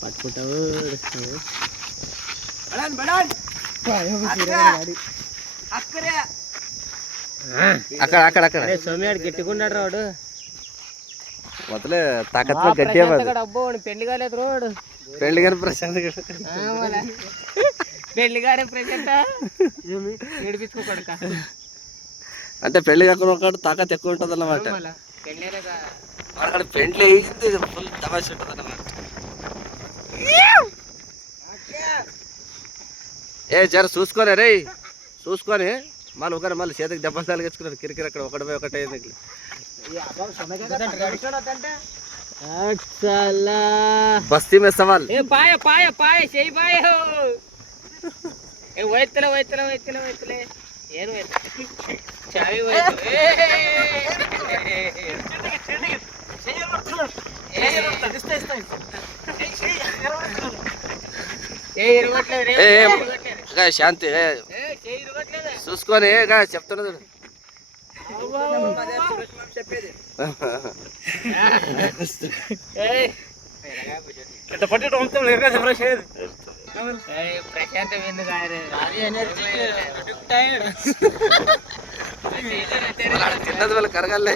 పట్టుకుంటావు అక్కడ అక్కడ అక్కడ సోమ్యాడు గట్టికున్నాడు రాడు మొదలే తాకత్లో గట్టిగా అబ్బో పెళ్లి కాలేదు రోడ్ పెళ్లి గారి ప్రశాంత్ పెళ్లి గారి ప్రశాంత ఏడిపించుకోకూడక అంటే పెళ్లి కాకుండా ఒకటి తాకత్ ఎక్కువ ఉంటుంది అన్నమాట అక్కడ పెండ్లి అయింది ఫుల్ తమాష ఉంటుంది అన్నమాట ఏ జర చూసుకొని రే చూసుకొని మళ్ళీ ఒకరు మళ్ళీ చేతికి దెబ్బలు తలిగించుకున్నారు కిరికిరి అక్కడ ఒకటి పోయి ఒకటి అయింది బస్తీ మే సవాల్ పాయ పాయ పాయ చేయి పాయ వైతలే వైతలే వైతలే వైతలే ಏನು ಚಾವಿ శాంతి చూసుకొని చెప్తున్నది ప్రశాంత తిన్నది వాళ్ళ కరగాలే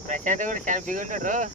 ప్రశాంత్ కూడా చాలా బిగుంటాడు.